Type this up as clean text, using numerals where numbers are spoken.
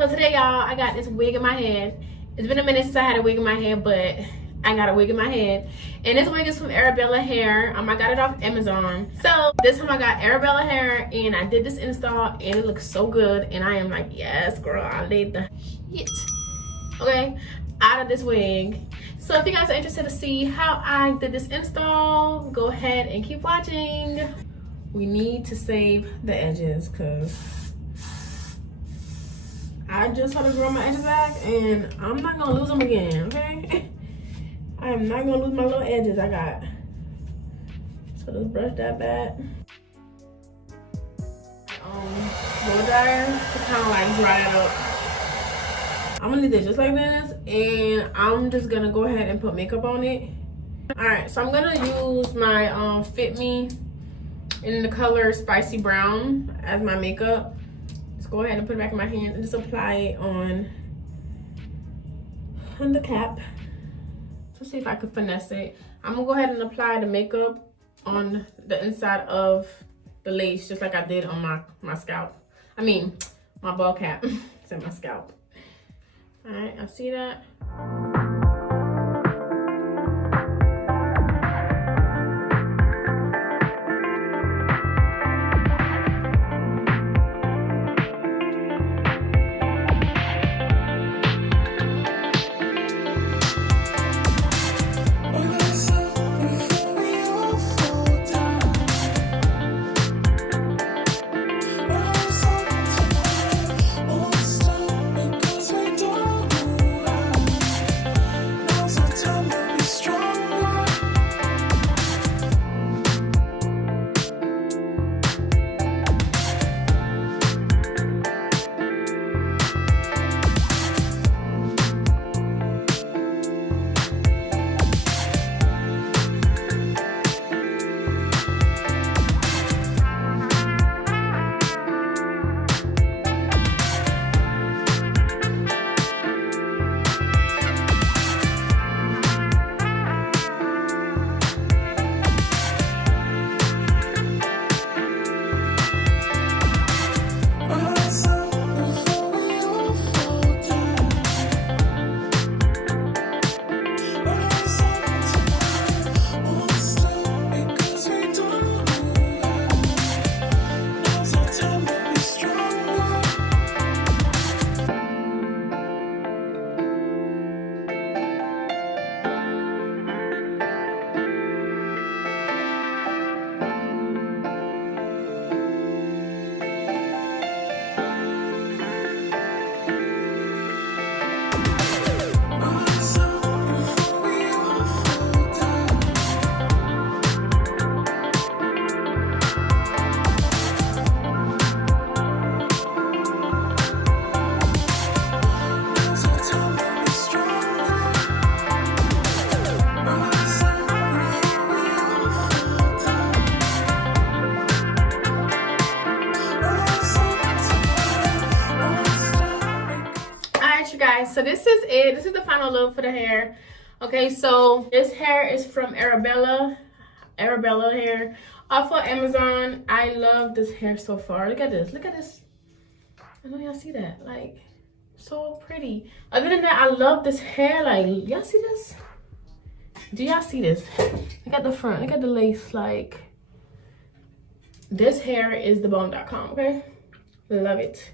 So today, y'all, I got this wig in my head. It's been a minute since I had a wig in my head, but I got a wig in my head. And this wig is from Arabella Hair. I got it off Amazon. So this time I got Arabella Hair and I did this install and it looks so good. And I am like, yes, girl, I laid the shit, okay, out of this wig. So if you guys are interested to see how I did this install, go ahead and keep watching. We need to save the edges because I just had to grow my edges back and I'm not gonna lose them again, okay? I am not gonna lose my little edges I got. So let's brush that back. Blow dryer to kind of like dry it up. I'm gonna leave it just like this and I'm just gonna go ahead and put makeup on it. All right, so I'm gonna use my Fit Me in the color Spicy Brown as my makeup. Go ahead and put it back in my hand and just apply it on the cap. Let's see if I can finesse it. I'm gonna go ahead and apply the makeup on the inside of the lace, just like I did on my scalp. I mean, my ball cap. It's in my scalp. All right, I see that. Guys, so this is it. This is the final look for the hair. Okay, so this hair is from Arabella Hair off of Amazon. I love this hair so far. Look at this. Look at this. I know y'all see that. Like, so pretty. Other than that, I love this hair. Like, y'all see this? Do y'all see this? Look at the front. Look at the lace. Like, this hair is the bomb.com. Okay, love it.